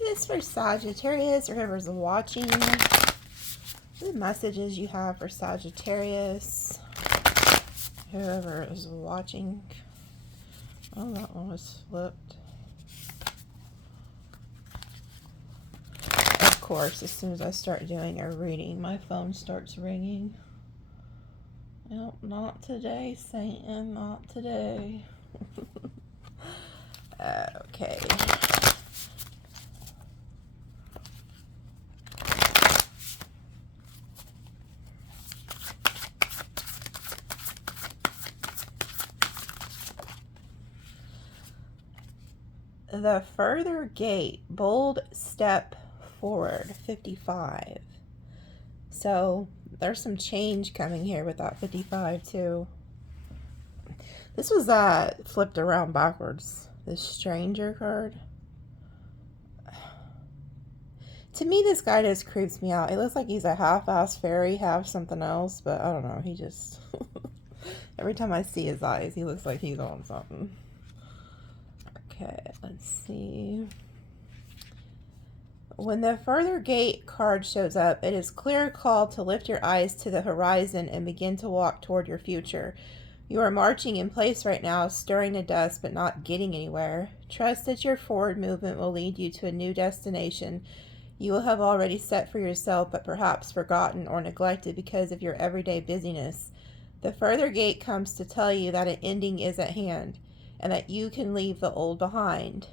This for Sagittarius or whoever's watching. The messages you have for Sagittarius, whoever is watching. Oh, that one was flipped. Of course, as soon as I start doing a reading, my phone starts ringing. Nope, not today, Satan, not today. Okay. The further gate, bold step forward, 55. So there's some change coming here with that 55 too. This was flipped around backwards. This stranger card. To me, this guy just creeps me out. It looks like he's a half-ass fairy, half something else, but I don't know. He just... Every time I see his eyes, he looks like he's on something. Okay, let's see. When the further gate card shows up, it is clear call to lift your eyes to the horizon and begin to walk toward your future. You are marching in place right now, stirring the dust but not getting anywhere. Trust that your forward movement will lead you to a new destination you will have already set for yourself but perhaps forgotten or neglected because of your everyday busyness. The further gate comes to tell you that an ending is at hand and that you can leave the old behind.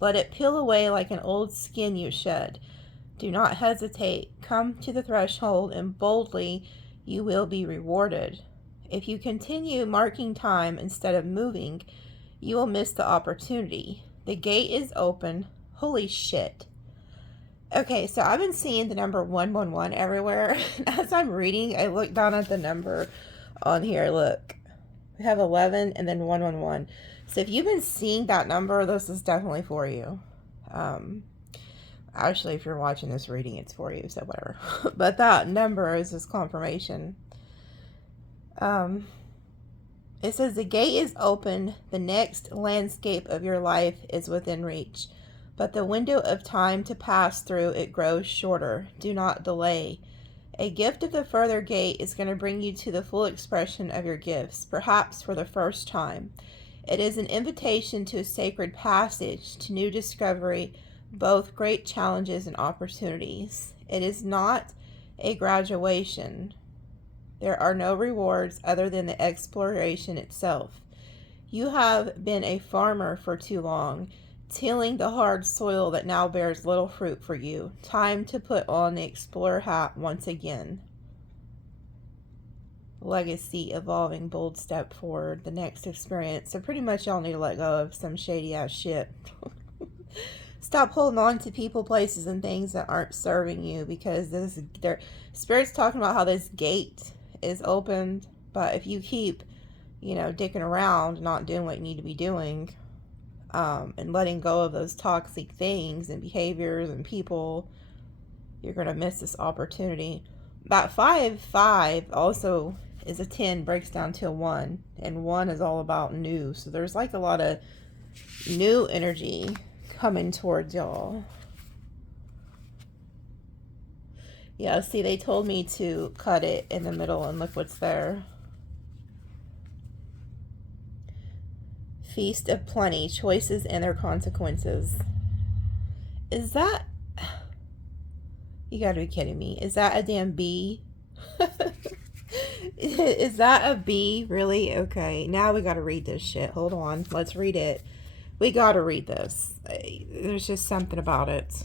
Let it peel away like an old skin you shed. Do not hesitate. Come to the threshold and boldly you will be rewarded. If you continue marking time instead of moving, you will miss the opportunity. The gate is open. Holy shit. Okay, so I've been seeing the number 111 everywhere. As I'm reading, I look down at the number on here. Look, we have 11 and then 111. So if you've been seeing that number, this is definitely for you. Actually, if you're watching this reading, it's for you, so whatever. But that number is just confirmation. It says the gate is open. The next landscape of your life is within reach. But the window of time to pass through it grows shorter. Do not delay. A gift of the further gate is going to bring you to the full expression of your gifts, perhaps for the first time. It is an invitation to a sacred passage, to new discovery, both great challenges and opportunities. It is not a graduation. There are no rewards other than the exploration itself. You have been a farmer for too long, tilling the hard soil that now bears little fruit for you. Time to put on the explorer hat once again. Legacy, evolving, bold step forward, the next experience. So pretty much y'all need to let go of some shady ass shit. Stop holding on to people, places, and things that aren't serving you, because their Spirit's talking about how this gate is opened, but if you keep, dicking around, not doing what you need to be doing, and letting go of those toxic things and behaviors and people, you're going to miss this opportunity. That 5-5 also is a 10, breaks down to a 1, and 1 is all about new. So there's like a lot of new energy coming towards y'all. Yeah, see, they told me to cut it in the middle, and look what's there. Feast of plenty, choices and their consequences. Is that... You gotta be kidding me. Is that a damn bee? Is that a bee? Really? Okay, now we gotta read this shit. Hold on. Let's read it. We gotta read this. There's just something about it.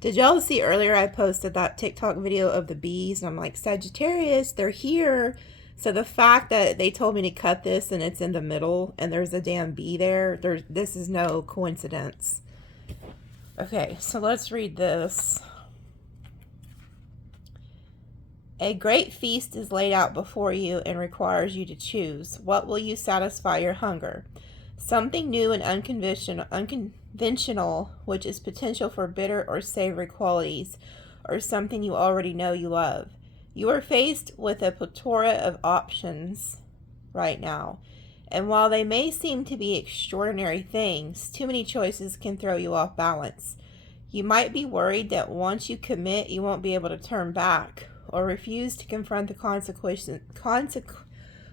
Did y'all see earlier I posted that TikTok video of the bees? And I'm like, Sagittarius, they're here. So the fact that they told me to cut this and it's in the middle and there's a damn bee there, this is no coincidence. Okay, so let's read this. A great feast is laid out before you and requires you to choose. What will you satisfy your hunger? Something new and unconventional, which is potential for bitter or savory qualities, or something you already know you love. You are faced with a plethora of options right now, And while they may seem to be extraordinary things, too many choices can throw you off balance. You might be worried that once you commit, you won't be able to turn back or refuse to confront the consequences.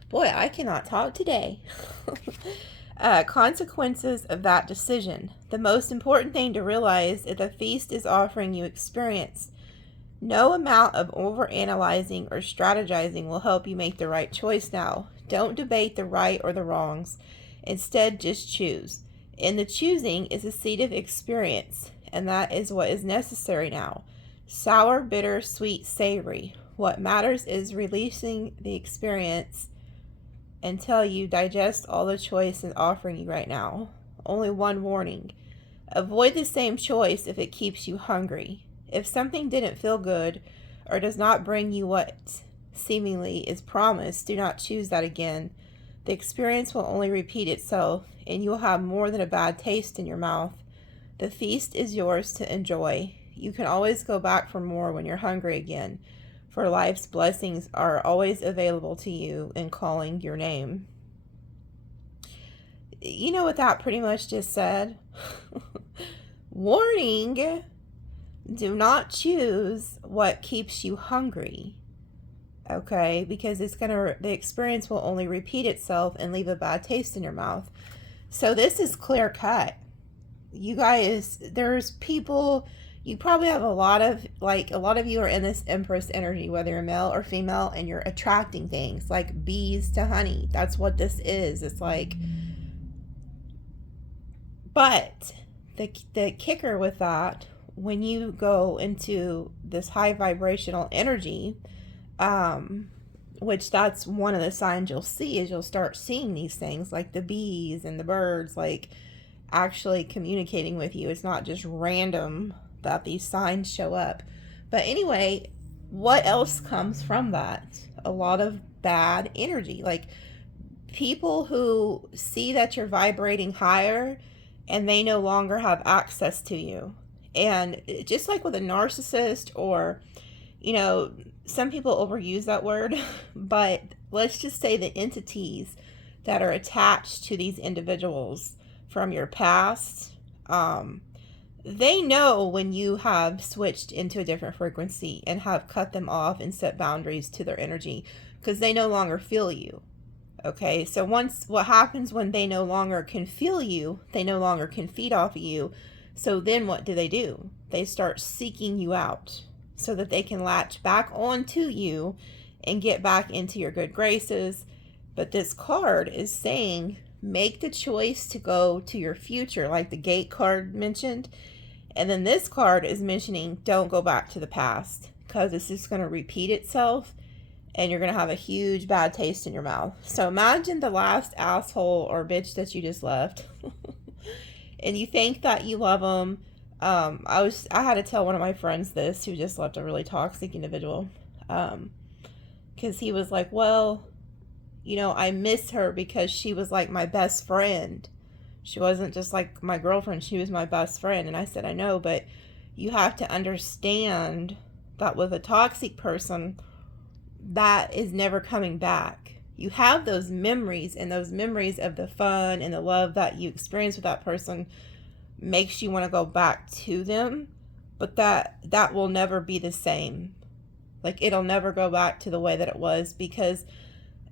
Boy, I cannot talk today. Consequences of that decision. The most important thing to realize is the feast is offering you experience. No amount of overanalyzing or strategizing will help you make the right choice now. Don't debate the right or the wrongs. Instead, just choose. In the choosing is a seed of experience, and that is what is necessary now. Sour, bitter, sweet, savory. What matters is releasing the experience until you digest all the choice is offering you right now. Only one warning. Avoid the same choice if it keeps you hungry. If something didn't feel good or does not bring you what seemingly is promised, do not choose that again. The experience will only repeat itself, and you will have more than a bad taste in your mouth. The feast is yours to enjoy. You can always go back for more when you're hungry again, for life's blessings are always available to you in calling your name. You know what that pretty much just said? Warning! Do not choose what keeps you hungry. Okay, because the experience will only repeat itself and leave a bad taste in your mouth. So this is clear cut. You guys, there's people, you probably have a lot of you are in this Empress energy, whether you're male or female, and you're attracting things like bees to honey. That's what this is. It's like, but the kicker with that, when you go into this high vibrational energy, which that's one of the signs you'll see, is you'll start seeing these things like the bees and the birds, like actually communicating with you. It's not just random that these signs show up. But anyway, what else comes from that? A lot of bad energy, like people who see that you're vibrating higher and they no longer have access to you. And just like with a narcissist, or, you know, some people overuse that word, but let's just say the entities that are attached to these individuals from your past, they know when you have switched into a different frequency and have cut them off and set boundaries to their energy, because they no longer feel you. Okay, so what happens when they no longer can feel you, they no longer can feed off of you. So then what do? They start seeking you out so that they can latch back onto you and get back into your good graces. But this card is saying, make the choice to go to your future, like the gate card mentioned. And then this card is mentioning, don't go back to the past, because it's just going to repeat itself and you're going to have a huge bad taste in your mouth. So imagine the last asshole or bitch that you just left. And you think that you love them. I had to tell one of my friends this, who just left a really toxic individual. Because he was like, well, you know, I miss her because she was like my best friend. She wasn't just like my girlfriend, she was my best friend. And I said, I know, but you have to understand that with a toxic person, that is never coming back. You have those memories, and those memories of the fun and the love that you experience with that person makes you want to go back to them, but that will never be the same. Like, it'll never go back to the way that it was, because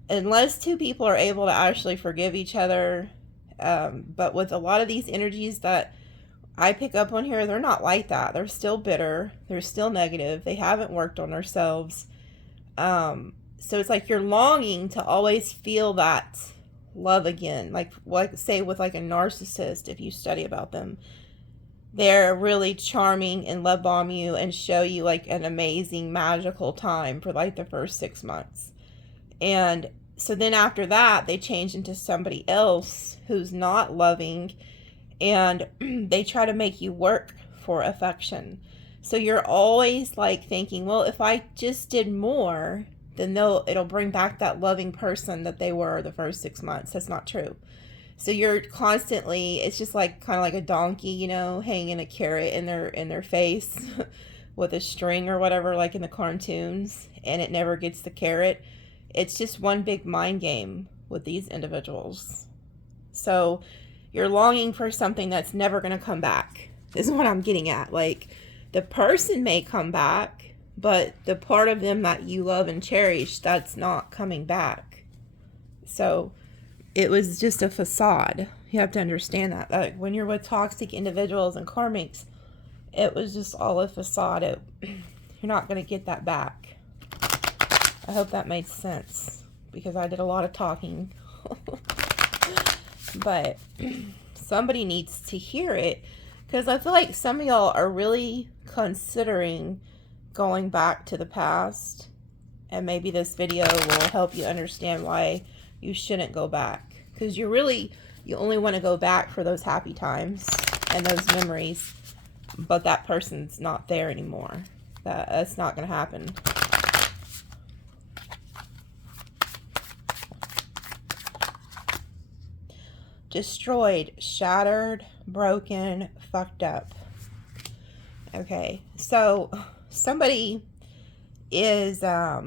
unless two people are able to actually forgive each other, but with a lot of these energies that I pick up on here, they're not like that. They're still bitter. They're still negative. They haven't worked on themselves. So it's like you're longing to always feel that love again. Like say with like a narcissist, if you study about them, they're really charming and love bomb you and show you like an amazing magical time for like the first 6 months. And so then after that, they change into somebody else who's not loving, and they try to make you work for affection. So you're always like thinking, well, if I just did more, then it'll bring back that loving person that they were the first 6 months. That's not true. So you're constantly, it's just like kind of like a donkey, you know, hanging a carrot in their face with a string or whatever, like in the cartoons, and it never gets the carrot. It's just one big mind game with these individuals. So you're longing for something that's never going to come back, is what I'm getting at. Like, the person may come back, but the part of them that you love and cherish, that's not coming back. So it was just a facade. You have to understand that. Like, when you're with toxic individuals and karmics, it was just all a facade. You're not going to get that back. I hope that made sense, because I did a lot of talking. But somebody needs to hear it, because I feel like some of y'all are really considering going back to the past, and maybe this video will help you understand why you shouldn't go back, because you only want to go back for those happy times and those memories, but that person's not there anymore. That's not going to happen. Destroyed, shattered, broken, fucked up. Okay, so somebody is I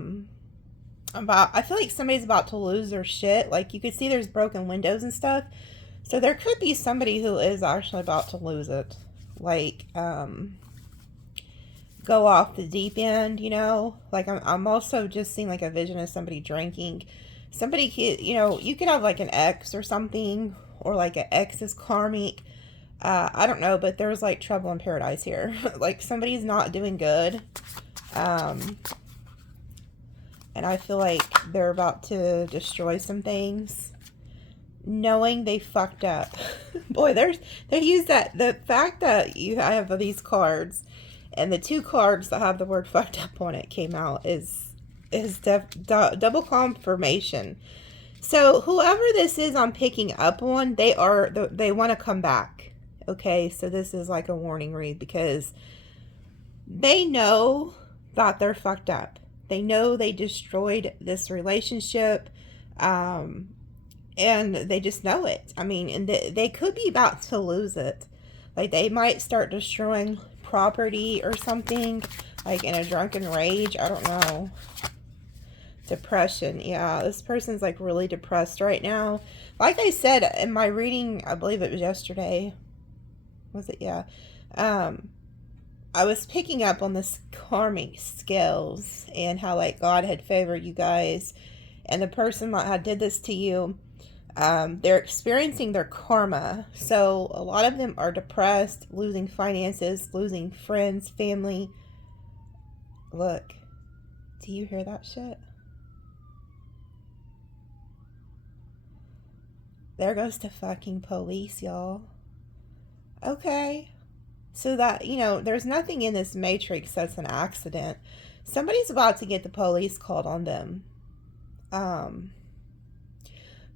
feel like somebody's about to lose their shit. Like, you could see there's broken windows and stuff. So there could be somebody who is actually about to lose it. Like, go off the deep end, you know? Like, I'm also just seeing like a vision of somebody drinking. Somebody could, you know, you could have like an ex or something, or like an ex is karmic. I don't know, but there's like trouble in paradise here. Like, somebody's not doing good. And I feel like they're about to destroy some things, knowing they fucked up. Boy, they use that, the fact that I have these cards, and the 2 cards that have the word fucked up on it came out is double confirmation. So whoever this is I'm picking up on, they want to come back. Okay, so this is like a warning read, because they know that they're fucked up. They know they destroyed this relationship, and they just know it. I mean, and they could be about to lose it. Like, they might start destroying property or something, like in a drunken rage. I don't know. Depression. Yeah, this person's like really depressed right now. Like I said in my reading, I believe it was yesterday. Was it? Yeah. I was picking up on this karmic scales and how like God had favored you guys, and the person that had did this to you, they're experiencing their karma. So a lot of them are depressed, losing finances, losing friends, family. Look, do you hear that shit? There goes the fucking police, y'all. Okay. So that, you know, there's nothing in this matrix that's an accident. Somebody's about to get the police called on them.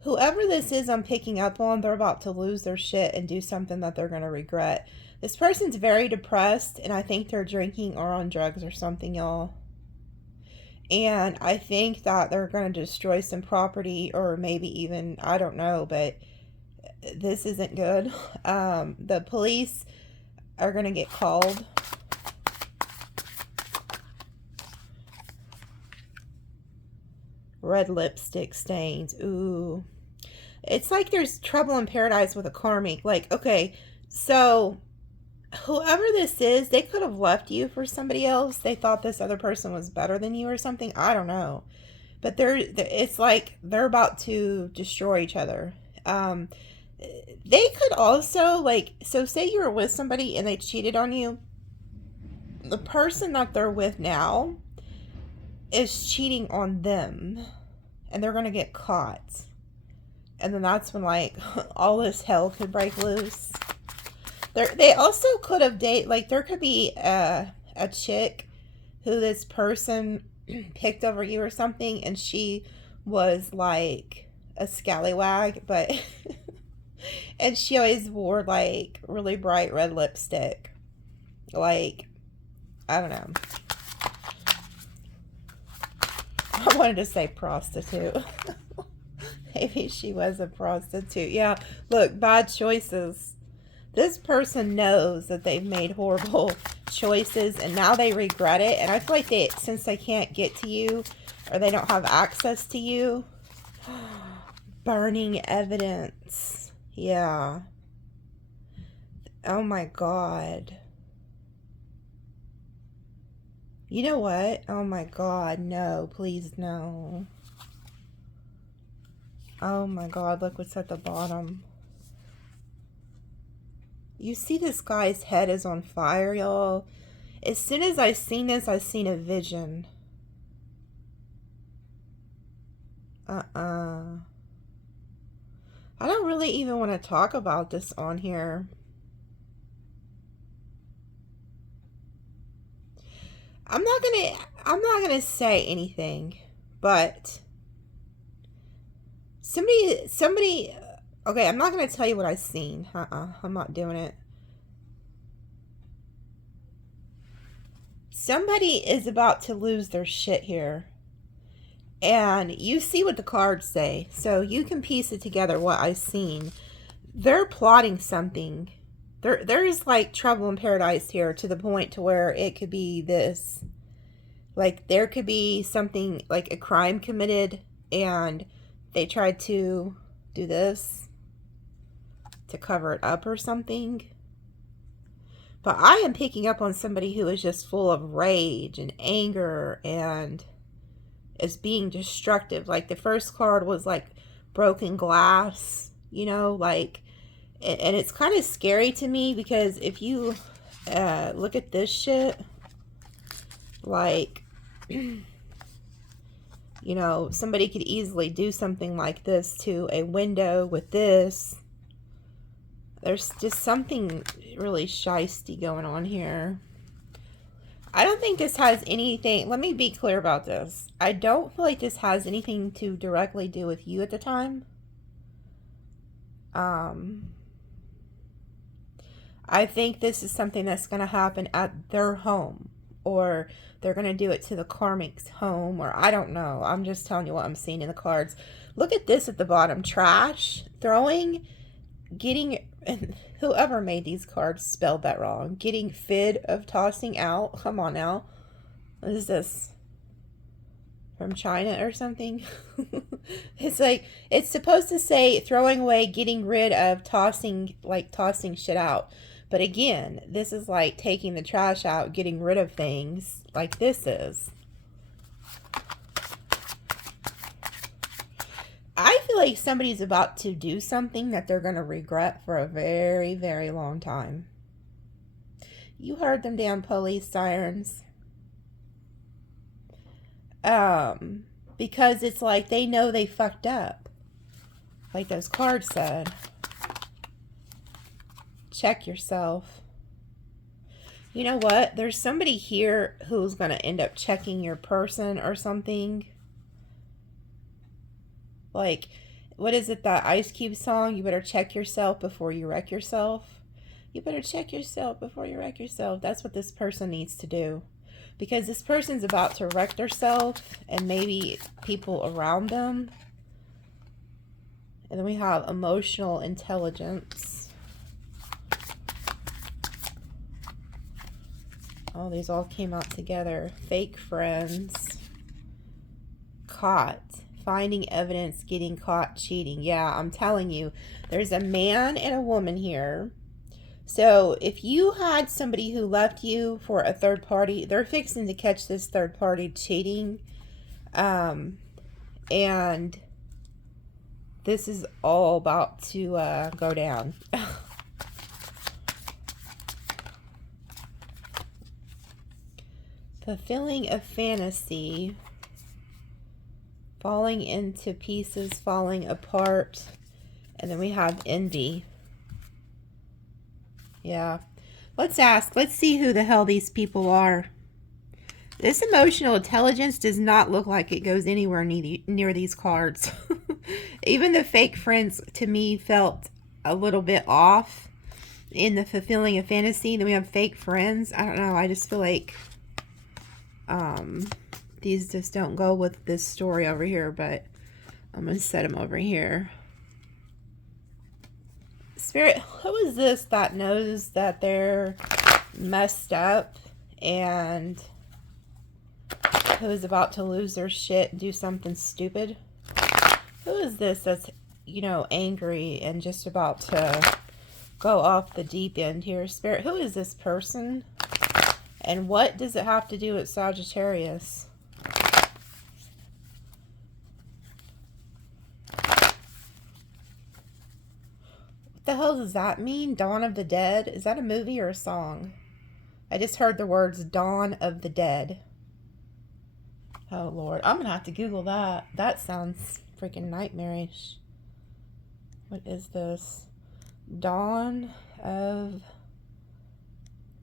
Whoever this is I'm picking up on, they're about to lose their shit and do something that they're going to regret. This person's very depressed, and I think they're drinking or on drugs or something, y'all. And I think that they're going to destroy some property, or maybe even, I don't know, but this isn't good. The police are going to get called. Red lipstick stains. Ooh. It's like there's trouble in paradise with a karmic. Like, okay, so whoever this is, they could have left you for somebody else. They thought this other person was better than you or something. I don't know. But it's like they're about to destroy each other. They could also, like, so say you were with somebody and they cheated on you. The person that they're with now is cheating on them, and they're going to get caught. And then that's when, like, all this hell could break loose. They also could have dated, like, there could be a chick who this person picked over you or something, and she was, like, a scallywag, but... and she always wore, like, really bright red lipstick. Like, I don't know. I wanted to say prostitute. Maybe she was a prostitute. Yeah, look, bad choices. This person knows that they've made horrible choices, and now they regret it. And I feel like since they can't get to you, or they don't have access to you, Burning evidence. Yeah. Oh my God. You know what? Oh my God, no, please no. Oh my God, look what's at the bottom. You see this guy's head is on fire, y'all? As soon as I seen this, I seen a vision. I don't really even want to talk about this on here. I'm not gonna say anything, but somebody, okay, I'm not gonna tell you what I seen. I'm not doing it. Somebody is about to lose their shit here. And you see what the cards say, so you can piece it together what I've seen. They're plotting something. There's like trouble in paradise here, to the point to where it could be this. Like, there could be something like a crime committed and they tried to do this to cover it up or something. But I am picking up on somebody who is just full of rage and anger and is being destructive. Like, the first card was like broken glass, you know, like, and it's kind of scary to me because if you look at this shit, like, you know, somebody could easily do something like this to a window with this. There's just something really shisty going on here. I don't think this has anything, let me be clear about this. I don't feel like this has anything to directly do with you at the time. I think this is something that's going to happen at their home, or they're going to do it to the karmic's home, or I don't know. I'm just telling you what I'm seeing in the cards. Look at this at the bottom. Trash, throwing, getting, whoever made these cards spelled that wrong. Getting fid of tossing out. Come on now. What is this? From China or something? It's like, it's supposed to say throwing away, getting rid of, tossing, like tossing shit out. But again, this is like taking the trash out, getting rid of things like this is. I feel like somebody's about to do something that they're going to regret for a very, very long time. You heard them damn police sirens. Because it's like they know they fucked up. Like those cards said. Check yourself. You know what? There's somebody here who's going to end up checking your person or something. Like, what is it, that Ice Cube song? You better check yourself before you wreck yourself. You better check yourself before you wreck yourself. That's what this person needs to do. Because this person's about to wreck themselves and maybe people around them. And then we have emotional intelligence. Oh, these all came out together. Fake friends. Caught. Finding evidence, getting caught cheating. Yeah, I'm telling you, there's a man and a woman here. So if you had somebody who left you for a third party, they're fixing to catch this third party cheating. And this is all about to go down. Fulfilling a fantasy. Falling into pieces, falling apart. And then we have envy. Yeah. Let's see who the hell these people are. This emotional intelligence does not look like it goes anywhere near these cards. Even the fake friends, to me, felt a little bit off in the fulfilling a fantasy. Then we have fake friends. I don't know. I just feel like these just don't go with this story over here, but I'm going to set them over here. Spirit, who is this that knows that they're messed up and who is about to lose their shit and do something stupid? Who is this that's you know, angry and just about to go off the deep end here. Spirit, who is this person? And what does it have to do with Sagittarius? What the hell does that mean? Dawn of the Dead? Is that a movie or a song? I just heard the words Dawn of the Dead. Oh, Lord. I'm going to have to Google that. That sounds freaking nightmarish. What is this? Dawn of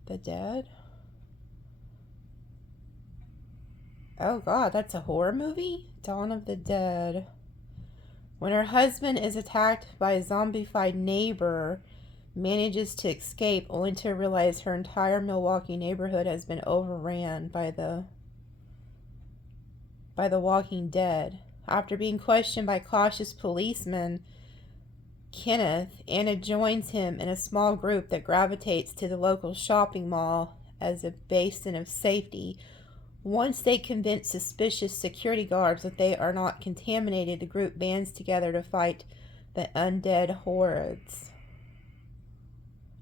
the Dead? Oh, God. That's a horror movie? Dawn of the Dead. When her husband is attacked by a zombified neighbor, manages to escape only to realize her entire Milwaukee neighborhood has been overran by the Walking Dead. After being questioned by cautious policemen, Kenneth, Anna joins him in a small group that gravitates to the local shopping mall as a basin of safety. Once they convince suspicious security guards that they are not contaminated, the group bands together to fight the undead hordes.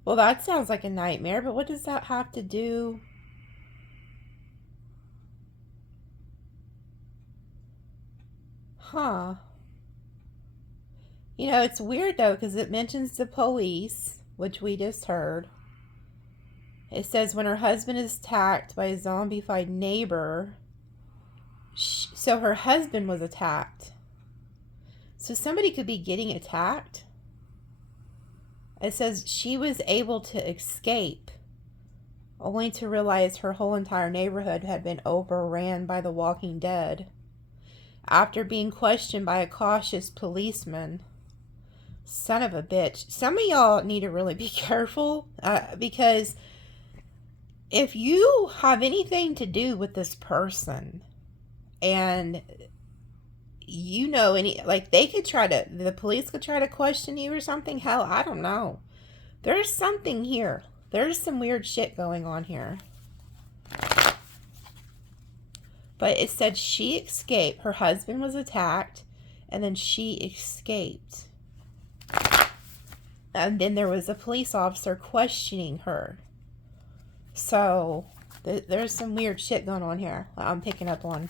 Well, that sounds like a nightmare, but what does that have to do? Huh. You know, it's weird, though, because it mentions the police, which we just heard. It says when her husband is attacked by a zombified neighbor. So her husband was attacked. So somebody could be getting attacked. It says she was able to escape, only to realize her whole entire neighborhood had been overran by the Walking Dead. After being questioned by a cautious policeman. Son of a bitch. Some of y'all need to really be careful, because if you have anything to do with this person and you know like the police could try to question you or something, hell, I don't know. There's something here. There's some weird shit going on here. But it said she escaped. Her husband was attacked, and then she escaped. And then there was a police officer questioning her. So, there's some weird shit going on here. I'm picking up on.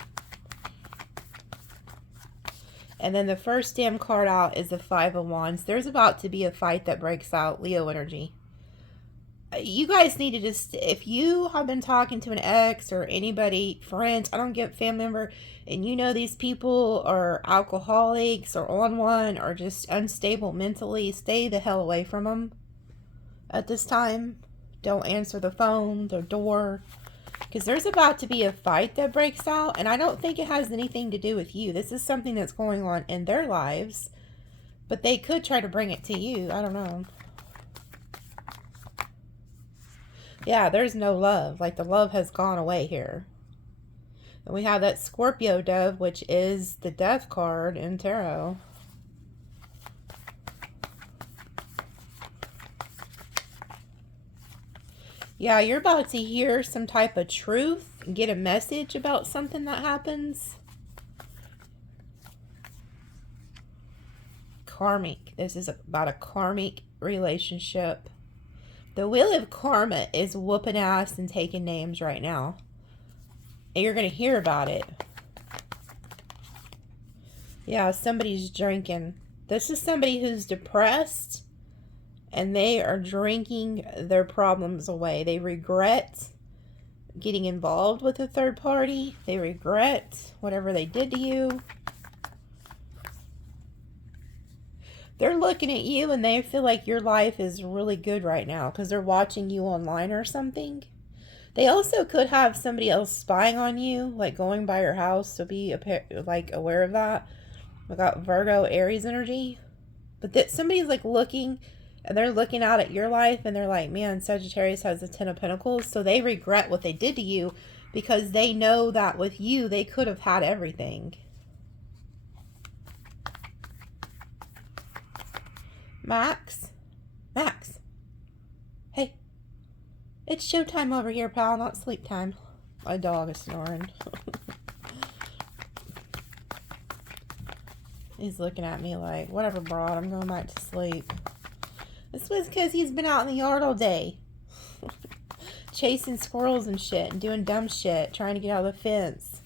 And then the first damn card out is the Five of Wands. There's about to be a fight that breaks out. Leo energy. You guys need to just, if you have been talking to an ex or anybody, friends, I don't get family member, and you know these people are alcoholics or on one or just unstable mentally, stay the hell away from them at this time. Don't answer the phone, the door, because there's about to be a fight that breaks out, and I don't think it has anything to do with you. This is something that's going on in their lives, but they could try to bring it to you. I don't know. Yeah, there's no love. Like, the love has gone away here. And we have that Scorpio dove, which is the death card in tarot. Yeah, you're about to hear some type of truth and get a message about something that happens. Karmic. This is about a karmic relationship. The Wheel of Karma is whooping ass and taking names right now. And you're going to hear about it. Yeah, somebody's drinking. This is somebody who's depressed. And they are drinking their problems away. They regret getting involved with a third party. They regret whatever they did to you. They're looking at you and they feel like your life is really good right now because they're watching you online or something. They also could have somebody else spying on you, like going by your house, so be like aware of that. We got Virgo, Aries energy. But that somebody's like looking, and they're looking out at your life and they're like, man, Sagittarius has the Ten of Pentacles. So they regret what they did to you because they know that with you, they could have had everything. Max? Max? Hey. It's showtime over here, pal, not sleep time. My dog is snoring. He's looking at me like, whatever, broad, I'm going back to sleep. This was because he's been out in the yard all day. Chasing squirrels and shit and doing dumb shit. Trying to get out of the fence.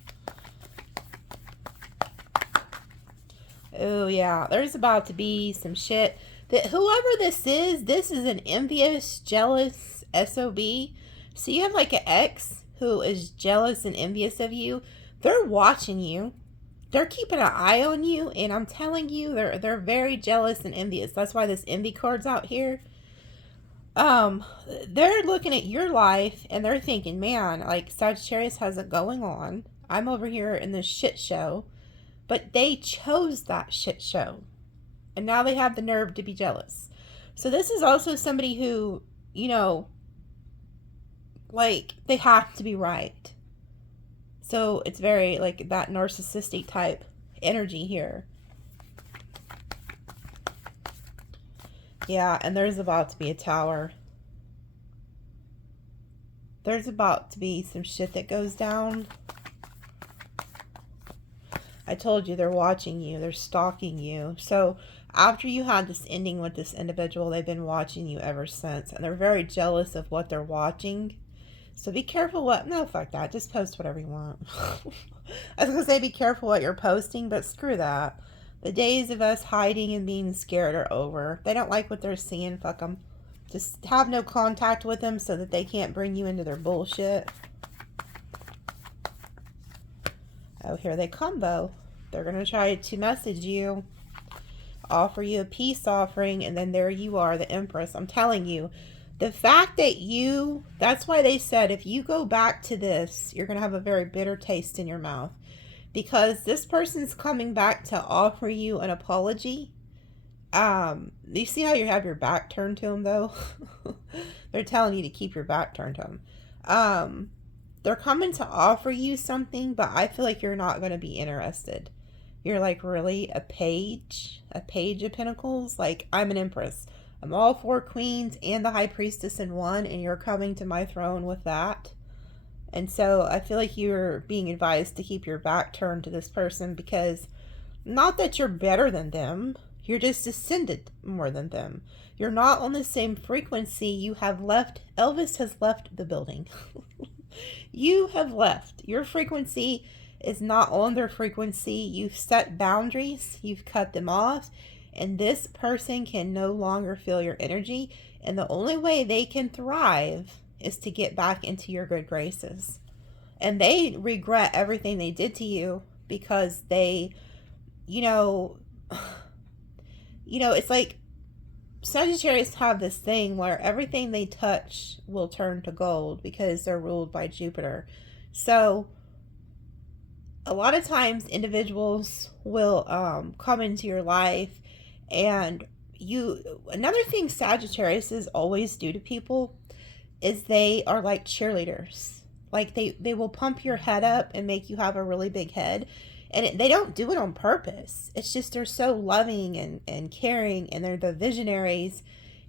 Oh, yeah. There's about to be some shit. That whoever this is an envious, jealous SOB. So you have like an ex who is jealous and envious of you. They're watching you. They're keeping an eye on you, and I'm telling you, they're very jealous and envious. That's why this envy card's out here. They're looking at your life, and they're thinking, man, like, Sagittarius has it going on. I'm over here in this shit show. But they chose that shit show. And now they have the nerve to be jealous. So this is also somebody who, you know, like, they have to be right. So it's very, like, that narcissistic type energy here. Yeah, and there's about to be a tower. There's about to be some shit that goes down. I told you they're watching you. They're stalking you. So after you had this ending with this individual, they've been watching you ever since. And they're very jealous of what they're watching. So be careful what... No, fuck that. Just post whatever you want. I was going to say be careful what you're posting, but screw that. The days of us hiding and being scared are over. If they don't like what they're seeing, fuck them. Just have no contact with them so that they can't bring you into their bullshit. Oh, here they come, though. They're going to try to message you, offer you a peace offering, and then there you are, the Empress. I'm telling you, the fact that you, that's why they said if you go back to this, you're going to have a very bitter taste in your mouth. Because this person's coming back to offer you an apology. You see how you have your back turned to them, though? They're telling you to keep your back turned to them. They're coming to offer you something, but I feel like you're not going to be interested. You're like, really? A page of pentacles? Like, I'm an empress. I'm all 4 queens and the high priestess in one, and you're coming to my throne with that. And so I feel like you're being advised to keep your back turned to this person because not that you're better than them. You're just ascended more than them. You're not on the same frequency. You have left. Elvis has left the building. You have left. Your frequency is not on their frequency. You've set boundaries. You've cut them off. And this person can no longer feel your energy. And the only way they can thrive is to get back into your good graces. And they regret everything they did to you because they, it's like Sagittarius have this thing where everything they touch will turn to gold because they're ruled by Jupiter. So a lot of times individuals will come into your life, and another thing Sagittarius is always do to people is they are like cheerleaders. Like they will pump your head up and make you have a really big head. And they don't do it on purpose. It's just they're so loving and caring, and they're the visionaries.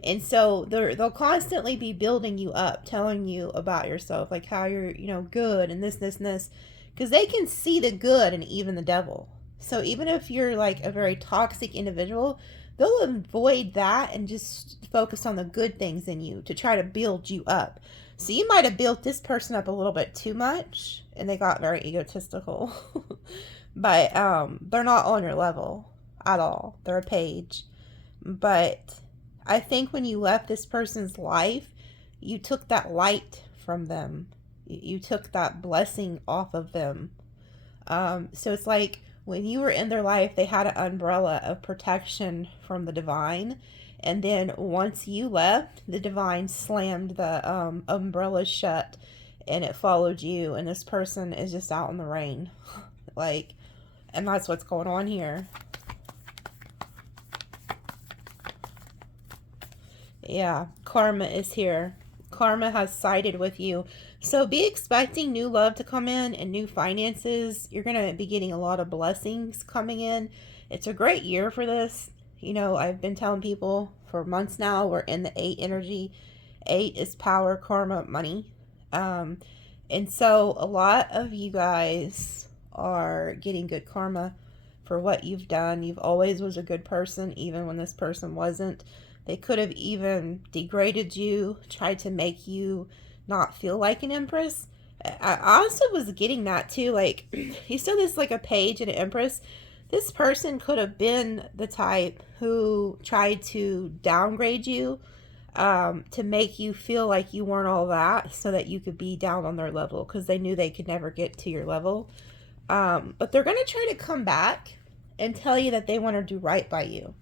And so they'll constantly be building you up, telling you about yourself, like how you're, good and this, and this. Because they can see the good and even the devil. So even if you're like a very toxic individual, they'll avoid that and just focus on the good things in you to try to build you up. So you might have built this person up a little bit too much, and they got very egotistical. But they're not on your level at all. They're a page. But I think when you left this person's life, you took that light from them. You took that blessing off of them. So it's like when you were in their life, they had an umbrella of protection from the divine. And then once you left, the divine slammed the umbrella shut, and it followed you. And this person is just out in the rain. And that's what's going on here. Yeah, karma is here. Karma has sided with you. So be expecting new love to come in and new finances. You're going to be getting a lot of blessings coming in. It's a great year for this. I've been telling people for months now, we're in the 8 energy. 8 is power, karma, money. And so a lot of you guys are getting good karma for what you've done. You've always was a good person, even when this person wasn't. They could have even degraded you, tried to make you not feel like an empress. I also was getting that too. Like, you saw this like a page and an empress. This person could have been the type who tried to downgrade you, to make you feel like you weren't all that, so that you could be down on their level, because they knew they could never get to your level. But they're going to try to come back and tell you that they want to do right by you.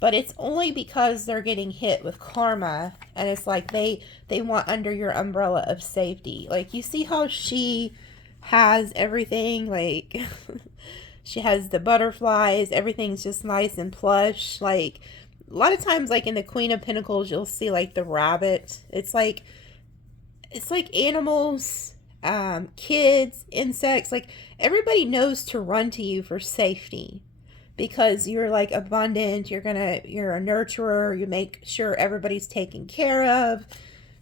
But it's only because they're getting hit with karma, and it's like they want under your umbrella of safety. Like, you see how she has everything, like she has the butterflies, everything's just nice and plush. Like, a lot of times, like in the Queen of Pentacles, you'll see like the rabbit. It's like animals, kids, insects, like everybody knows to run to you for safety, because you're like abundant, you're a nurturer, you make sure everybody's taken care of.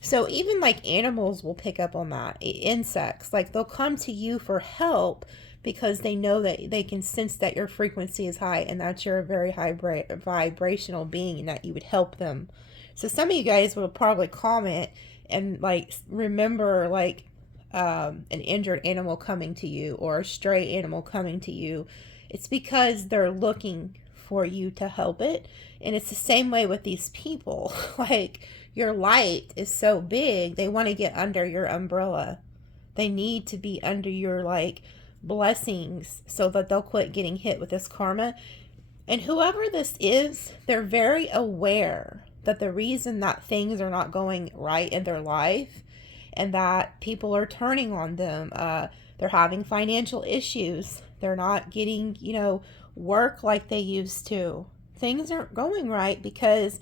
So even like animals will pick up on that. Insects, like they'll come to you for help because they know that they can sense that your frequency is high and that you're a very high vibrational being and that you would help them. So some of you guys will probably comment and like remember like an injured animal coming to you or a stray animal coming to you. It's because they're looking for you to help it. And it's the same way with these people. Like, your light is so big, they want to get under your umbrella. They need to be under your, like, blessings so that they'll quit getting hit with this karma. And whoever this is, they're very aware that the reason that things are not going right in their life and that people are turning on them, they're having financial issues, they're not getting, work like they used to. Things aren't going right because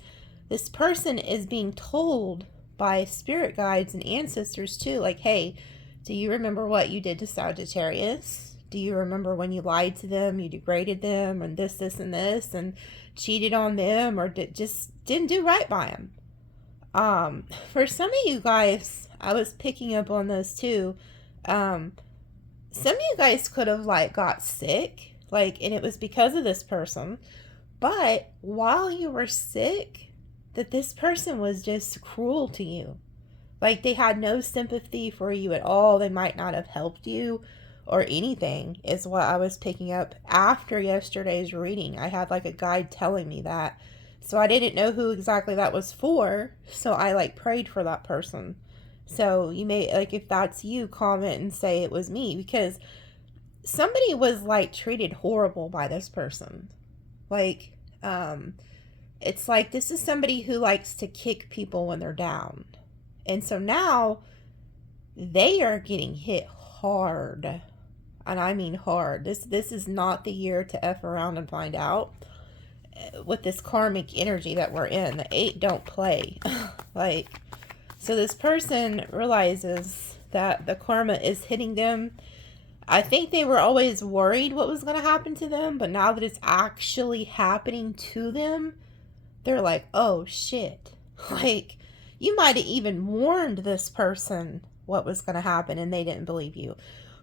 this person is being told by spirit guides and ancestors too, like, hey, do you remember what you did to Sagittarius? Do you remember when you lied to them, you degraded them, and this, and this, and cheated on them, or just didn't do right by them? For some of you guys, I was picking up on those too. Some of you guys could have like got sick, like, and it was because of this person. But while you were sick, that this person was just cruel to you. Like, they had no sympathy for you at all. They might not have helped you or anything, is what I was picking up after yesterday's reading. I had like a guide telling me that. So I didn't know who exactly that was for. So I like prayed for that person. So you may, like, if that's you, comment and say it was me, because somebody was like treated horrible by this person. Like, it's like this is somebody who likes to kick people when they're down. And so now they are getting hit hard. And I mean hard. This is not the year to F around and find out. With this karmic energy that we're in, the 8 don't play. Like, so this person realizes that the karma is hitting them. I think they were always worried what was going to happen to them, but now that it's actually happening to them, they're like, oh shit. Like, you might have even warned this person what was going to happen and they didn't believe you.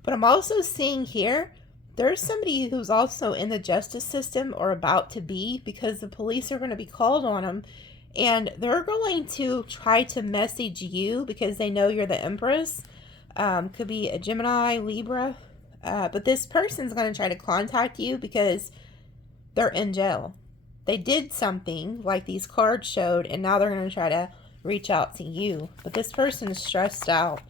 But I'm also seeing here, there's somebody who's also in the justice system or about to be, because the police are going to be called on them. And they're going to try to message you because they know you're the Empress. Could be a Gemini, Libra. But this person's going to try to contact you because they're in jail. They did something like these cards showed, and now they're going to try to reach out to you. But this person is stressed out.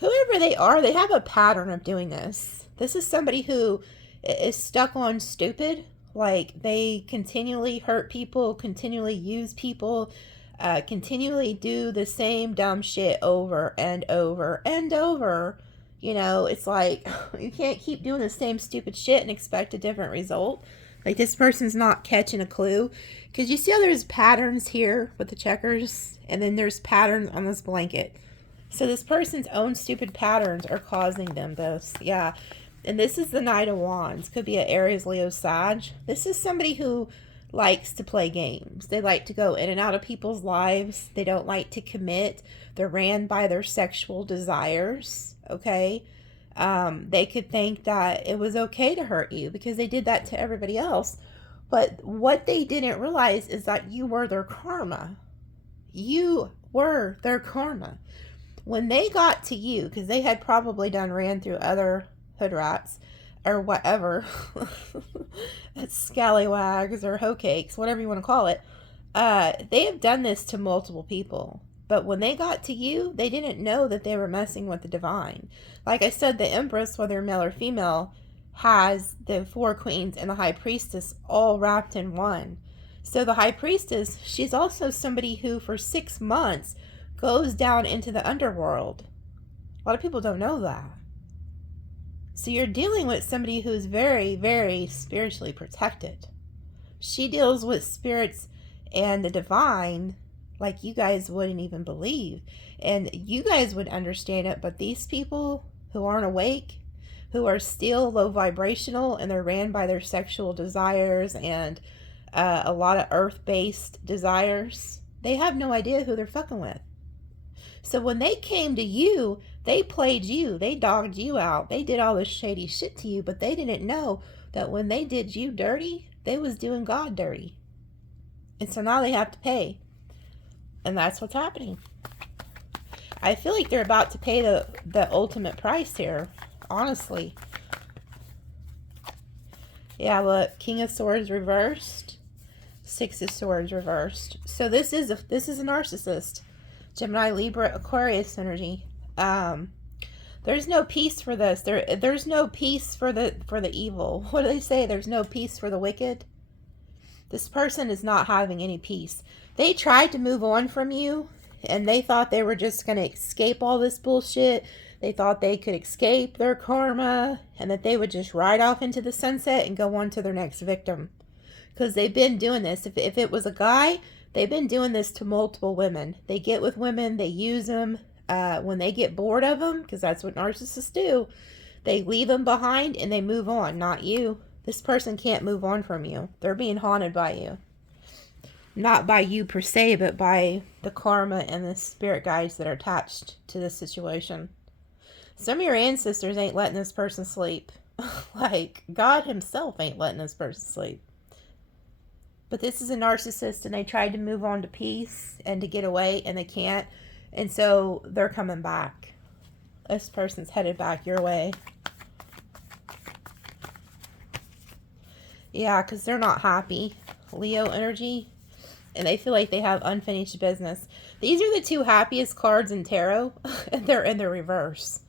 Whoever they are, they have a pattern of doing this. This is somebody who is stuck on stupid. Like, they continually hurt people, continually use people, continually do the same dumb shit over and over and over. It's like, you can't keep doing the same stupid shit and expect a different result. Like, this person's not catching a clue. Because you see how there's patterns here with the checkers, and then there's patterns on this blanket. So this person's own stupid patterns are causing them this. Yeah. And this is the Knight of Wands. Could be an Aries, Leo, Sag. This is somebody who likes to play games. They like to go in and out of people's lives. They don't like to commit. They're ran by their sexual desires. Okay? They could think that it was okay to hurt you because they did that to everybody else. But what they didn't realize is that you were their karma. You were their karma. When they got to you, because they had probably ran through other hood rats or whatever, scallywags or hoe cakes, whatever you want to call it, they have done this to multiple people. But when they got to you, they didn't know that they were messing with the divine. Like I said, the Empress, whether male or female, has the four queens and the High Priestess all wrapped in one. So the High Priestess, she's also somebody who for 6 months goes down into the underworld. A lot of people don't know that. So you're dealing with somebody who's very, very spiritually protected. She deals with spirits and the divine like you guys wouldn't even believe. And you guys would understand it, but these people who aren't awake, who are still low vibrational, and they're ran by their sexual desires and a lot of earth-based desires, they have no idea who they're fucking with. So when they came to you, they played you, they dogged you out, they did all this shady shit to you, but they didn't know that when they did you dirty, they was doing God dirty. And so now they have to pay. And that's what's happening. I feel like they're about to pay the ultimate price here, honestly. Yeah, look, King of Swords reversed, Six of Swords reversed. So this is a narcissist. Gemini, Libra, Aquarius energy. There's no peace for this. There's no peace for the evil. What do they say? There's no peace for the wicked. This person is not having any peace. They tried to move on from you, and they thought they were just going to escape all this bullshit. They thought they could escape their karma, and that they would just ride off into the sunset and go on to their next victim. Because they've been doing this. If it was a guy, they've been doing this to multiple women. They get with women, they use them. When they get bored of them, because that's what narcissists do, they leave them behind and they move on, not you. This person can't move on from you. They're being haunted by you. Not by you per se, but by the karma and the spirit guides that are attached to this situation. Some of your ancestors ain't letting this person sleep. Like, God himself ain't letting this person sleep. But this is a narcissist, and they tried to move on to peace and to get away, and they can't. And so they're coming back. This person's headed back your way. Yeah, because they're not happy. Leo energy. And they feel like they have unfinished business. These are the two happiest cards in tarot. And they're in the reverse.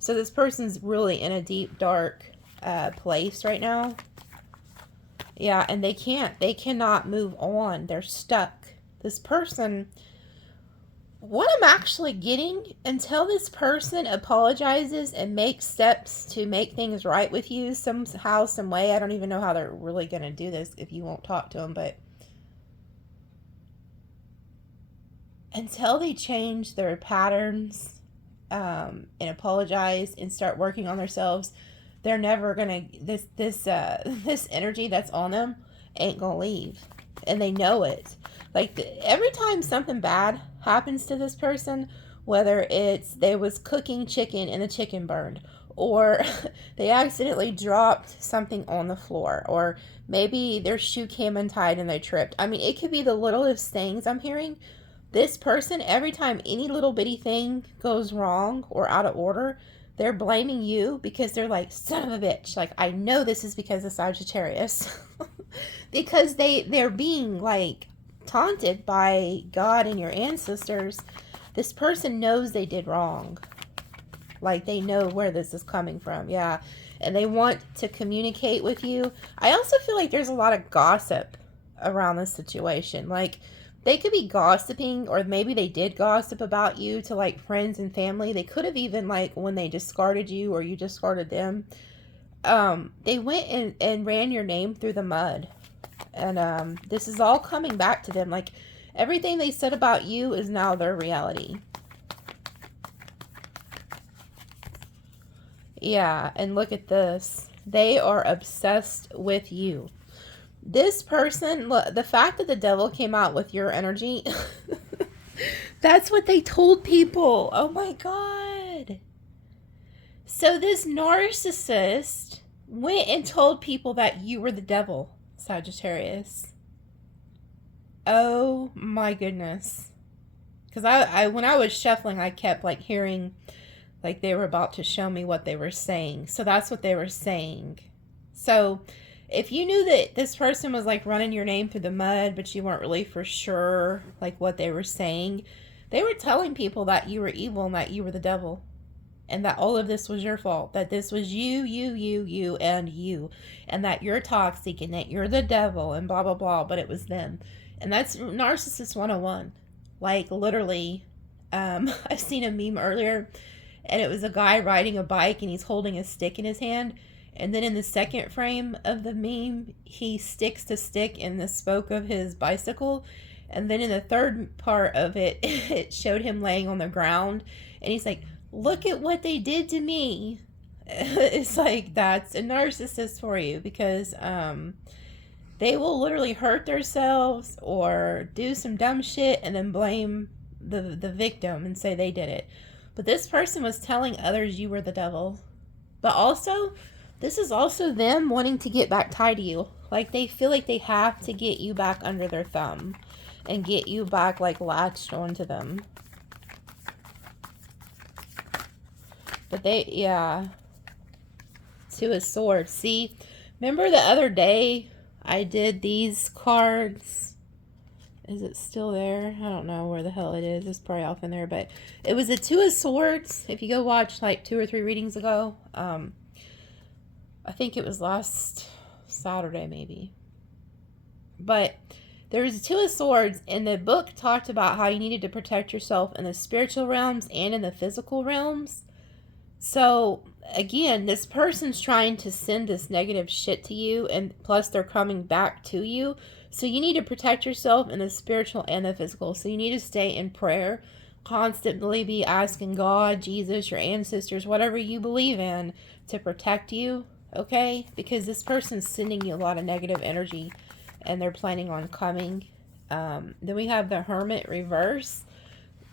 So this person's really in a deep, dark place right now. Yeah, and they cannot move on. They're stuck. This person, what I'm actually getting, until this person apologizes and makes steps to make things right with you somehow, some way. I don't even know how they're really going to do this if you won't talk to them, but until they change their patterns and apologize and start working on themselves, they're never going to, this energy that's on them ain't going to leave. And they know it. Like, every time something bad happens to this person, whether it's they was cooking chicken and the chicken burned, or they accidentally dropped something on the floor, or maybe their shoe came untied and they tripped. I mean, it could be the littlest things I'm hearing. This person, every time any little bitty thing goes wrong or out of order, they're blaming you because they're like, son of a bitch. Like, I know this is because of Sagittarius. Because they're being, like, taunted by God and your ancestors. This person knows they did wrong. Like, they know where this is coming from. Yeah. And they want to communicate with you. I also feel like there's a lot of gossip around this situation. Like, they could be gossiping, or maybe they did gossip about you to, like, friends and family. They could have even, like, when they discarded you or you discarded them, they went and ran your name through the mud. And this is all coming back to them. Like, everything they said about you is now their reality. Yeah, and look at this. They are obsessed with you. This person, look, the fact that the devil came out with your energy, that's what they told people. Oh my God. So this narcissist went and told people that you were the devil, Sagittarius. Oh my goodness. Because I when I was shuffling, I kept like hearing like they were about to show me what they were saying. So that's what they were saying. So if you knew that this person was like running your name through the mud, but you weren't really for sure like what they were saying, they were telling people that you were evil and that you were the devil. And that all of this was your fault. That this was you, and you. And that you're toxic and that you're the devil and blah, blah, blah. But it was them. And that's Narcissist 101. Like, literally, I've seen a meme earlier, and it was a guy riding a bike, and he's holding a stick in his hand. And then in the second frame of the meme, he sticks the stick in the spoke of his bicycle. And then in the third part of it, it showed him laying on the ground. And he's like, look at what they did to me. It's like, that's a narcissist for you, because they will literally hurt themselves or do some dumb shit and then blame the victim and say they did it. But this person was telling others you were the devil. But also, this is also them wanting to get back tied to you. Like, they feel like they have to get you back under their thumb and get you back, like, latched onto them. But they, yeah. Two of Swords. See, remember the other day I did these cards? Is it still there? I don't know where the hell it is. It's probably off in there. But it was a Two of Swords. If you go watch like 2 or 3 readings ago. I think it was last Saturday maybe. But there was a Two of Swords. And the book talked about how you needed to protect yourself in the spiritual realms and in the physical realms. So, again, this person's trying to send this negative shit to you, and plus they're coming back to you. So you need to protect yourself in the spiritual and the physical. So you need to stay in prayer, constantly be asking God, Jesus, your ancestors, whatever you believe in, to protect you, okay? Because this person's sending you a lot of negative energy, and they're planning on coming. Then we have the Hermit reverse.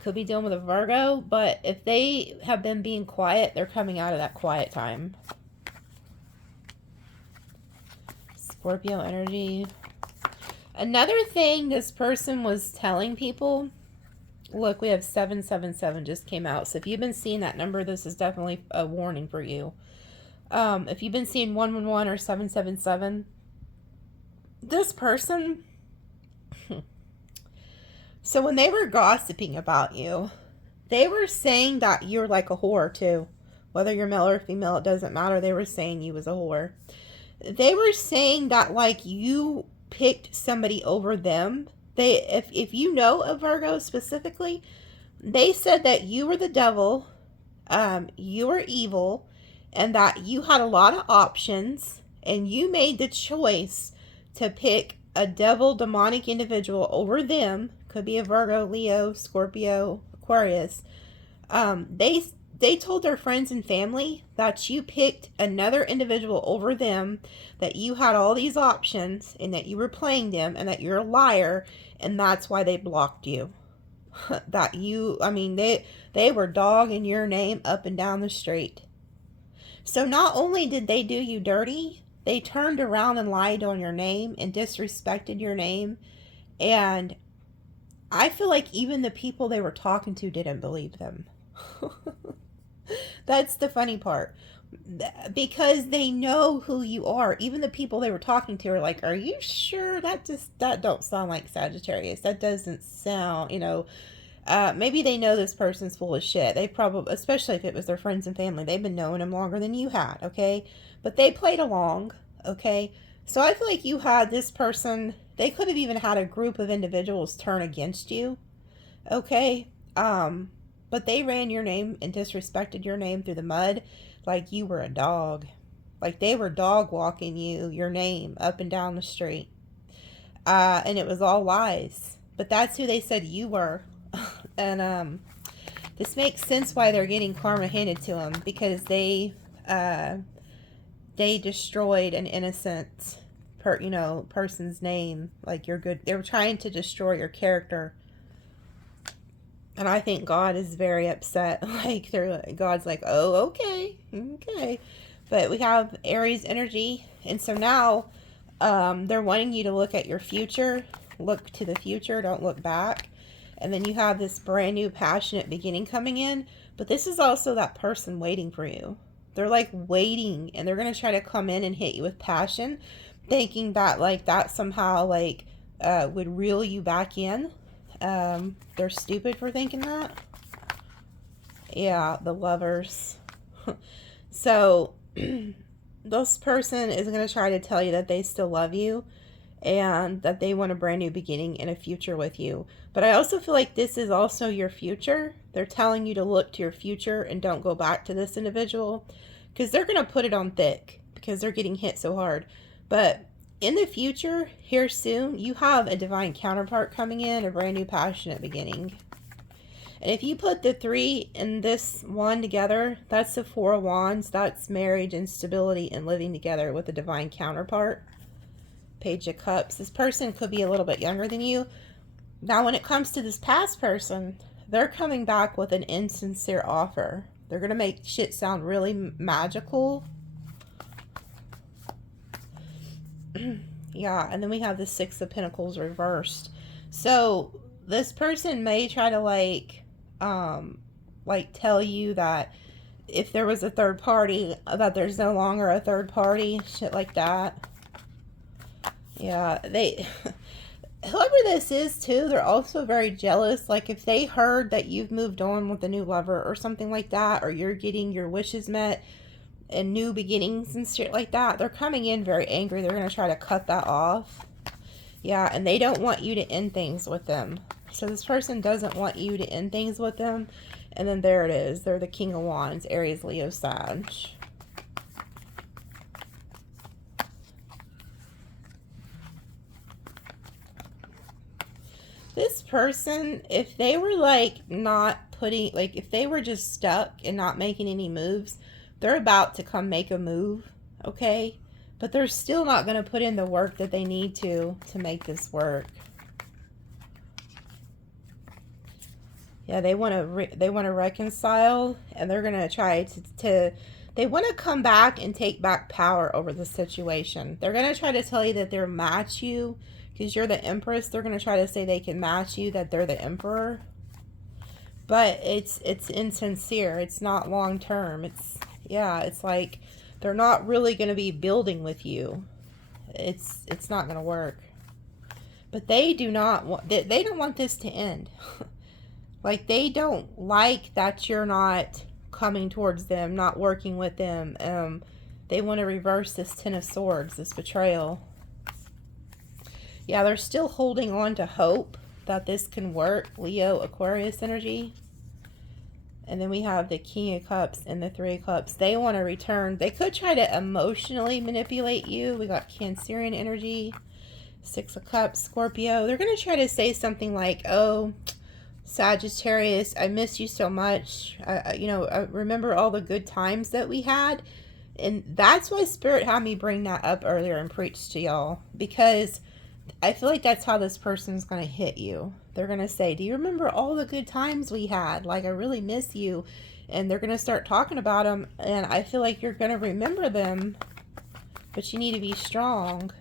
Could be dealing with a Virgo, but if they have been being quiet, they're coming out of that quiet time. Scorpio energy. Another thing this person was telling people, look, we have 777 just came out. So if you've been seeing that number, this is definitely a warning for you. If you've been seeing 111 or 777, this person... So when they were gossiping about you, they were saying that you're like a whore too. Whether you're male or female, it doesn't matter. They were saying you was a whore. They were saying that like you picked somebody over them. If you know a Virgo specifically, they said that you were the devil, you were evil, and that you had a lot of options, and you made the choice to pick a devil demonic individual over them. Could be a Virgo, Leo, Scorpio, Aquarius. They told their friends and family that you picked another individual over them, that you had all these options, and that you were playing them, and that you're a liar, and that's why they blocked you. That you, I mean, they were dogging your name up and down the street. So not only did they do you dirty, they turned around and lied on your name and disrespected your name, and I feel like even the people they were talking to didn't believe them. That's the funny part. Because they know who you are. Even the people they were talking to are like, are you sure? That don't sound like Sagittarius. That doesn't sound, maybe they know this person's full of shit. They probably, especially if it was their friends and family, they've been knowing him longer than you had, okay? But they played along, okay? So I feel like you had this person... They could have even had a group of individuals turn against you, okay? But they ran your name and disrespected your name through the mud like you were a dog. Like they were dog walking your name up and down the street. And it was all lies. But that's who they said you were. And this makes sense why they're getting karma handed to them. Because they destroyed an innocent... person's name, like you're good. They were trying to destroy your character, and I think God is very upset. Like God's like, oh, okay, Okay. But we have Aries energy. And so now they're wanting you to look at your future. Look to the future. Don't look back. And then you have this brand new passionate beginning coming in. But this is also that person waiting for you. They're like waiting, and they're going to try to come in and hit you with passion, thinking that like that somehow like would reel you back in. They're stupid for thinking that. Yeah, the Lovers. So this person is going to try to tell you that they still love you and that they want a brand new beginning and a future with you. But I also feel like this is also your future. They're telling you to look to your future and don't go back to this individual, because they're going to put it on thick because they're getting hit so hard. But in the future, here soon, you have a divine counterpart coming in, a brand new passionate beginning. And if you put the 3 and this one together, that's the 4 of Wands. That's marriage and stability and living together with a divine counterpart. Page of Cups. This person could be a little bit younger than you. Now, when it comes to this past person, they're coming back with an insincere offer. They're going to make shit sound really magical. Yeah, and then we have the 6 of Pentacles reversed. So this person may try to like tell you that if there was a third party, that there's no longer a third party, shit like that. Yeah, whoever this is too, they're also very jealous. Like if they heard that you've moved on with a new lover or something like that, or you're getting your wishes met and new beginnings and shit like that, they're coming in very angry. They're going to try to cut that off. Yeah, and they don't want you to end things with them. So this person doesn't want you to end things with them. And then there it is. They're the King of Wands, Aries, Leo, Sag. This person, if they were like not putting, like if they were just stuck and not making any moves, they're about to come make a move, okay? But they're still not going to put in the work that they need to make this work. Yeah, they want to reconcile, and they're going to try to they want to come back and take back power over the situation. They're going to try to tell you that they'll match you because you're the Empress. They're going to try to say they can match you, that they're the Emperor. But it's insincere. It's not long term. It's like they're not really going to be building with you. It's not going to work. But they do not want, they don't want this to end. Like they don't like that you're not coming towards them, not working with them. They want to reverse this 10 of Swords, this betrayal. Yeah, they're still holding on to hope that this can work. Leo, Aquarius energy. And then we have the King of Cups and the 3 of Cups. They want to return. They could try to emotionally manipulate you. We got Cancerian energy. 6 of Cups, Scorpio. They're going to try to say something like, oh, Sagittarius, I miss you so much. I remember all the good times that we had. And that's why Spirit had me bring that up earlier and preach to y'all. Because I feel like that's how this person's going to hit you. They're going to say, do you remember all the good times we had? Like, I really miss you. And they're going to start talking about them. And I feel like you're going to remember them. But you need to be strong.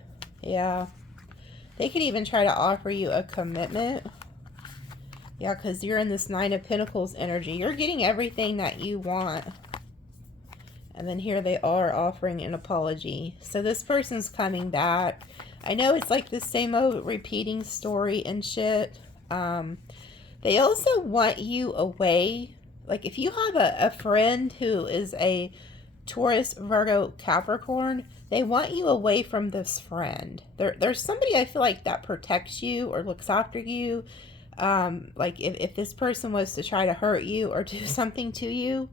Yeah. They could even try to offer you a commitment. Yeah, because you're in this 9 of Pentacles energy. You're getting everything that you want. And then here they are offering an apology. So this person's coming back. I know it's like the same old repeating story and shit. They also want you away. Like if you have a friend who is a Taurus, Virgo, Capricorn, they want you away from this friend. There's somebody I feel like that protects you or looks after you. Like if this person was to try to hurt you or do something to you,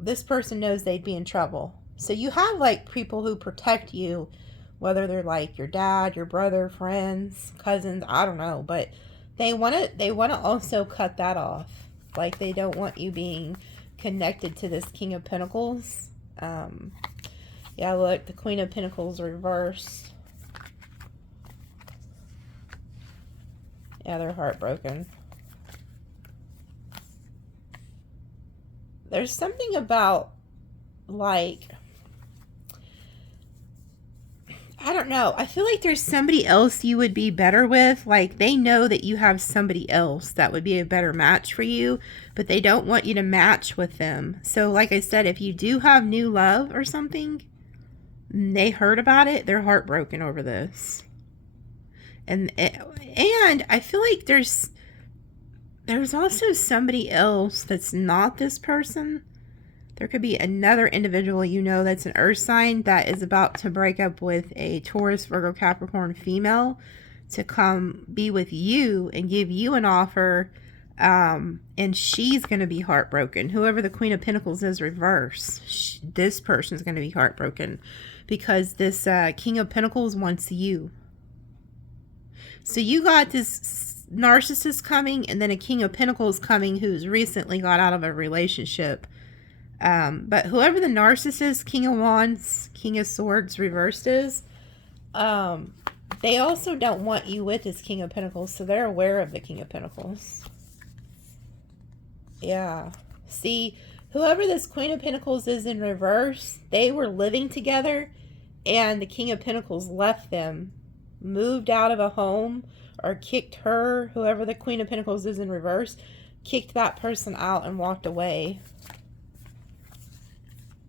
this person knows they'd be in trouble. So you have like people who protect you, whether they're like your dad, your brother, friends, cousins, I don't know, but they want to also cut that off. Like they don't want you being connected to this King of Pentacles. Yeah, look, the Queen of Pentacles reversed. Yeah, they're heartbroken. There's something about, like, I don't know. I feel like there's somebody else you would be better with. Like, they know that you have somebody else that would be a better match for you, but they don't want you to match with them. So, like I said, if you do have new love or something, and they heard about it, they're heartbroken over this. And I feel like there's also somebody else that's not this person. There could be another individual you know that's an earth sign that is about to break up with a Taurus, Virgo, Capricorn female to come be with you and give you an offer, and she's going to be heartbroken. Whoever the Queen of Pentacles is reverse, this person's going to be heartbroken because this King of Pentacles wants you. So you got this narcissist coming, and then a King of Pentacles coming who's recently got out of a relationship. But whoever the narcissist, King of Wands, King of Swords reversed is, they also don't want you with this King of Pentacles, so they're aware of the King of Pentacles. Yeah. See, whoever this Queen of Pentacles is in reverse, they were living together, and the King of Pentacles left them, moved out of a home, or kicked her, whoever the Queen of Pentacles is in reverse, kicked that person out and walked away.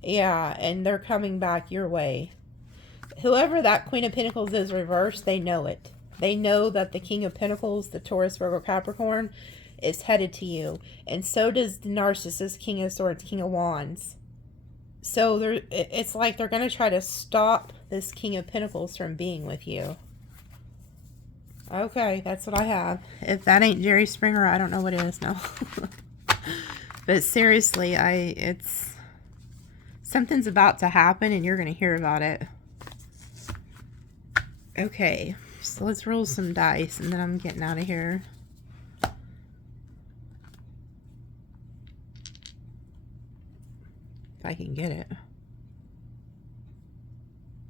Yeah, and they're coming back your way. Whoever that Queen of Pentacles is reversed, they know it. They know that the King of Pentacles, the Taurus, Virgo, Capricorn, is headed to you. And so does the narcissist, King of Swords, King of Wands. So it's like they're going to try to stop this King of Pentacles from being with you. Okay, that's what I have. If that ain't Jerry Springer, I don't know what is now. But seriously, something's about to happen, and you're going to hear about it. Okay, so let's roll some dice, and then I'm getting out of here. If I can get it.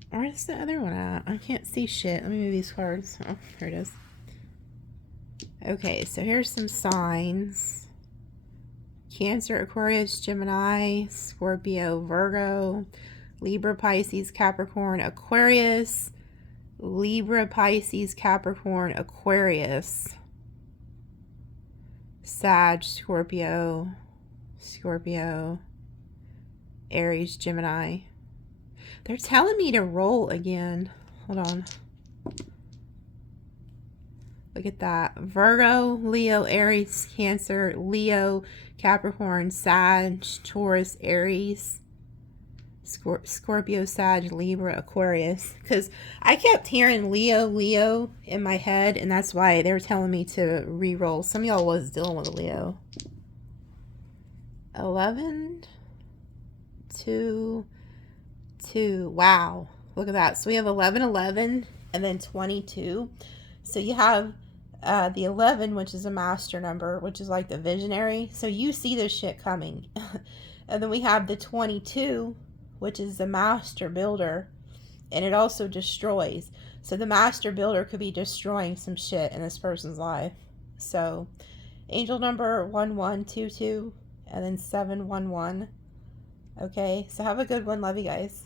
Where's the other one at? I can't see shit. Let me move these cards. Oh, here it is. Okay, so here's some signs. Cancer, Aquarius, Gemini, Scorpio, Virgo, Libra, Pisces, Capricorn, Aquarius, Libra, Pisces, Capricorn, Aquarius, Sag, Scorpio, Aries, Gemini. They're telling me to roll again. Hold on. Look at that. Virgo, Leo, Aries, Cancer, Leo, Capricorn, Sag, Taurus, Aries, Scorpio, Sag, Libra, Aquarius. Because I kept hearing Leo in my head, and that's why they were telling me to re-roll. Some of y'all was dealing with a Leo. 11, 2, 2. Wow. Look at that. So we have 11, 11, and then 22. So you have the 11, which is a master number, which is like the visionary. So you see this shit coming. And then we have the 22, which is the master builder. And it also destroys. So the master builder could be destroying some shit in this person's life. So angel number 1122 and then 711. Okay, so have a good one. Love you guys.